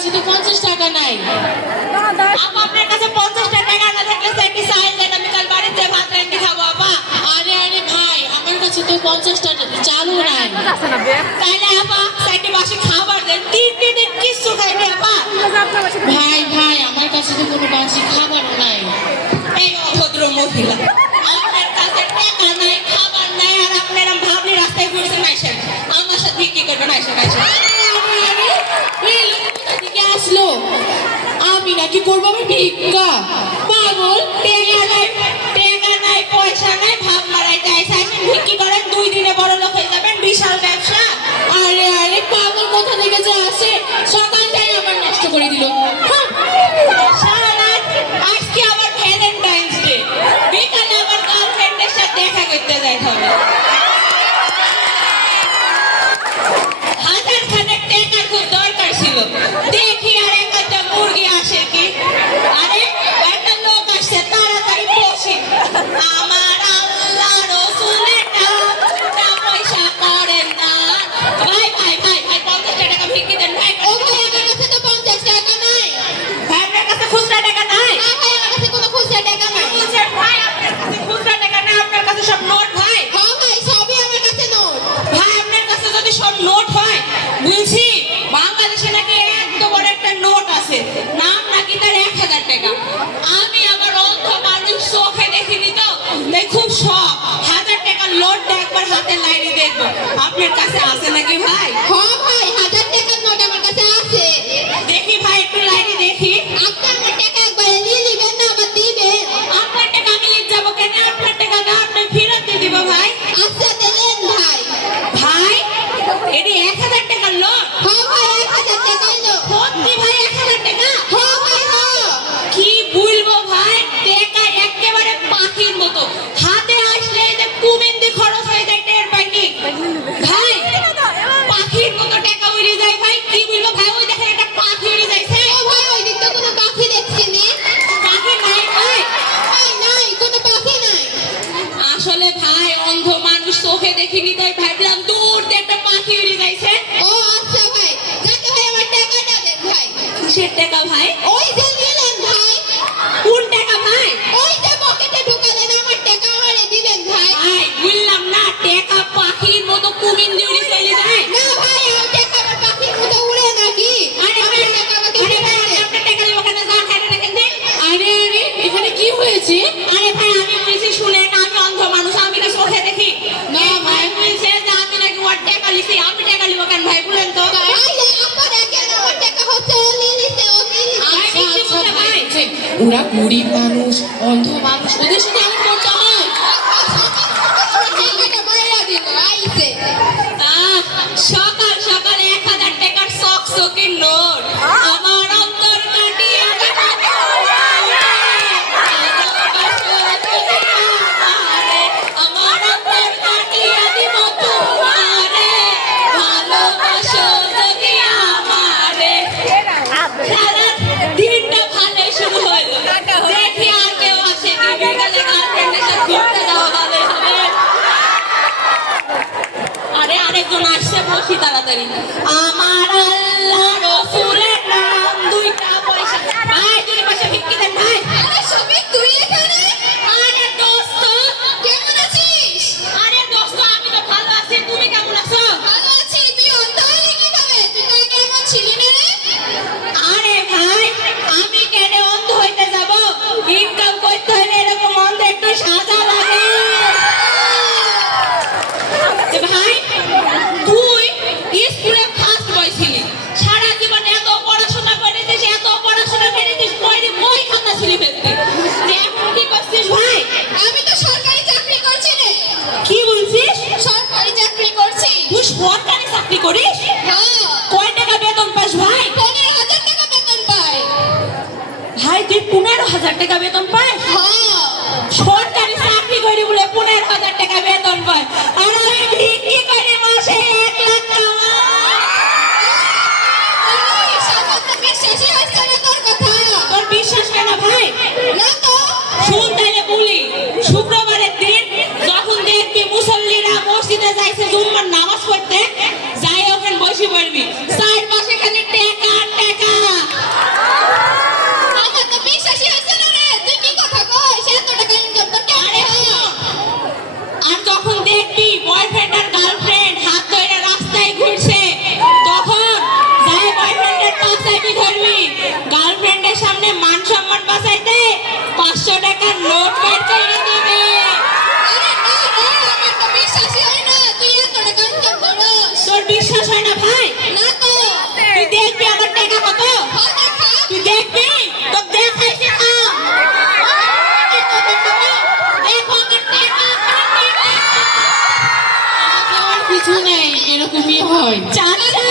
কাছে তো 50 টাকা নাই। আপা আপনার কাছে 50 টাকা না থাকলে একটি চাল দেন, আমি কাল বাড়িতে ভাত রান্না খাবো। আপা আরে আরে ভাই, আমার কাছে তো 50 টাকা চালু নাই। তাইলে আপা একটি বাসি খাবার দেন, 3 দিন কিছু খাইনি। আপা ভাই ভাই, আমার কাছে তো কোনো বাসি খাবারও নাই। এই অভদ্র মহিলা, আপনার কাছে টাকা নাই, খাবার নাই, আর আপনারা ভাবলি রাস্তায় ঘুরছেন। আইসেন আমার সাথে বিক্রি করবেন, আইসেন আইসেন। এই লোক কোথা থেকে আসলো? আমি নাকি করবো আমি ভিক্ষা? পাগল। টাকা নাই পয়সা নাই, ভাব মারাইতে আইসেন। বিক্রি করেন, 2 দিনে বড় লোক হয়ে যাবেন, বিশাল ব্যবসা। আরে আরে, পাগল কোথা থেকে যে আসে, সকালটাই আমার নষ্ট করে দিল। সারারাত আজকে আবার ভ্যালেন্টাইন্স ডে, বিকালে আবার গার্লফ্রেন্ডের সাথে দেখা করতে যাইতে হবে। হাজার খানেক টাকার খুব দরকার ছিল, দেখি আর একটা মুরগি আসে কি, আরে একটা লোক আসছে, তাড়াতাড়ি বসি। আমার আল্লাহ রসুলের টাকা পয়সা করেন না। ভাই ভাই ভাই ভাই 50 টাকা ভিক্ষি দেন ভাই। ও ভাই, আমার কাছে তো 50 টাকা নাই। ভাই আপনার কাছে খুচরা টাকা নাই? না ভাই, আমার কাছে কোনো খুচরা টাকা নাই। বলছেন ভাই আপনার কাছে খুচরা টাকা নাই, আপনার কাছে সব নোট। ভাই হ্যাঁ ভাই, সবই আমার কাছে নোট। ভাই আপনার কাছে যদি সব নোট হয়, বলছি বাংলাদেশে নাকি এত বড় একটা নোট আছে, নাম নাকি তার 1000 টাকা। আমি আবার অন্ধ মানুষ, চোখে দেখিনি তো, তাই খুব শখ 1000 টাকার নোটটা একবার হাতে লাইনে দেখবো। আপনার কাছে আছে নাকি ভাই? হ্যাঁ ভাই, 1000 টাকার নোট আমার কাছে আছে। দেখি ভাই, একটু লাইনে দেখি। আপনি আমার টাকা একবারে নিয়ে নিবেন না আবার দিবেন? আপনার টাকা আমি নিয়ে যাবো কেন? আপনার টাকা না আপনি ফেরত দিয়ে দিব ভাই। আচ্ছা দিলেন ভাই। ভাই এটি 1000 টাকার নোট? হ্যাঁ ভাই, 1000 টাকাই নোট। সত্যি ভাই 1000 টাকা? হ্যাঁ ভাই হ্যাঁ। কি বলবো ভাই, টাকা একেবারে পাখির মতো, হাতে আসলে যে কুমিন্দি খরচ হয়ে যায় টের পাইনি ভাই। পাখির মতো টাকা উড়ে যায় ভাই, কি বলবো ভাই, ওই দেখেন একটা পাখি উড়ে যাইছে। ও ভাই, ওই দিক তো কোনো পাখি দেখছি নি। পাখি নাই ভাই? ভাই নাই, কোনো পাখি নাই। আসলে ভাই অন্ধ মানুষ, চোখে দেখিনি, তাই ভাবলাম দূর দিয়ে একটা পাখি উড়ে যাইছে। ও আচ্ছা ভাই, যাতে ভাই আমার টাকাটা দেন ভাই। কিসের টাকা ভাই? ওই যে নিলেন ভাই, কোন টাকা ভাই? ওই যে পকেটে ঢুকালেন, আমার টাকা আমারে দিবেন ভাই। ভাই বললাম না, টাকা পাখির মতো কুমিন্দি উড়ে চলে যায়। না ভাই, আমার টাকা আমার পাখির মতো উড়ে নাকি? আরে ভাই, আমার টাকা আমাকে আরে ভাই, দিবেন। আপনার টাকা নিয়ে ওখানে যান, খাইতে রাখেন দিন। আরে আরে, এখানে কি হয়েছে? আরে ভাই আমি বলছি শুনেন, আমি অন্ধ মানুষ, আমি না চোখে দেখি। না ভাই ভাই। বলছে যে আমি নাকি ওর টাকা লিখি, আমি টাকা লিখবো কেন ভাই বলেন তো? ভাই, আপনার একের আমার টাকা হচ্ছে ও নিয়ে নিছে, ও নিয়ে নিছে। ভাই, আচ্ছা, মিথ্যে আচ্ছা বলে ভাই, ভাই। বুঝছেন। ওরা গরিব মানুষ, অন্ধ মানুষ, ওদের সাথে এমন করতে হয়? টাকাটা মাইরা দিল, আইছে। সকাল সকাল 1000 টাকার চকচকের নোট আমার অন্তর কাটিয়ে আমার অন্তর কাটিয়ে দিব তোমারে, ভালোবাসো যদি আমারে। সারা দিনটা ভালো শুরু হলো, দেখি আর কেউ আসে কি, বিকালে গার্লফ্রেন্ডের সাথে ঘুরতে যাওয়া ভালো হবে। আরে আরেকজন আসছে, বসি তাড়াতাড়ি। আমার আল্লাহ রসুলের নাম, 2টা পয়সা। ভাই 2 পয়সা ভিক্ষি দেন ভাই। আরে শফিক, তুই এখানে? আরে দোস্ত, কেমন আছিস? আরে দোস্ত আমি তো ভালো আছি, তুমি কেমন আছো? ভালো আছি। তুই অন্ধ হলি কিভাবে? তুই তো আগে এমন ছিলি না রে। আরে ভাই আমি কেন অন্ধ হইতে যাব? ইনকাম করতে হলে এরকম অন্ধ একটু সাজা লাগে। এ ভাই তুই স্কুলে ফার্স্ট বয় ছিলি, সারা জীবন এত পড়াশোনা করেছিস, এত পড়াশোনা করেছিস, বই খাতা ছিলি ফেলতে, এখন কি করছিস ভাই? আমি তো সরকারি চাকরি করছি রে। কি বলছিস? সরকারি চাকরি করছি। তুই সরকারি চাকরি করিস? হ্যাঁ, কয় টাকা বেতন পাস ভাই? 15,000 টাকা বেতন পাই। ভাই তুই 15,000 টাকা বেতন পাস? হ্যাঁ। সরকারি চাকরি করি বলে 15,000 টাকা বেতন পায়, আর আমি ভিক্ষি করে মাসে 1 লাখ কামাই। এই সামান্য বিশ্বাসই হচ্ছে না তোর কথা। তোর বিশ্বাস কেন ভাই? না তো। শুন তাইলে বলি, শুক্রবারের দিন যখন দেখবি মুসল্লিরা মসজিদে যাইছে জুম্মার নামাজ পড়তে, যাই ওখানে বসে পড়বি, চারপাশে খালি টাকা টাকা। প্রাণ বাঁচাইতে 500 টাকার নোট বের করে দিবে। আরে না না, আমার তো বিশ্বাসই হয় না তুই এত টাকা ইনকাম করস। তোর বিশ্বাস হয় না ভাই? না তো। তুই দেখবি আমার টাকা কত? হ্যাঁ, দেখা। তুই দেখবি? তোর দেখাইতে থাম। দেখো আমার টাকা। আমার কিছু নেই, এরকমই হয়। চাচা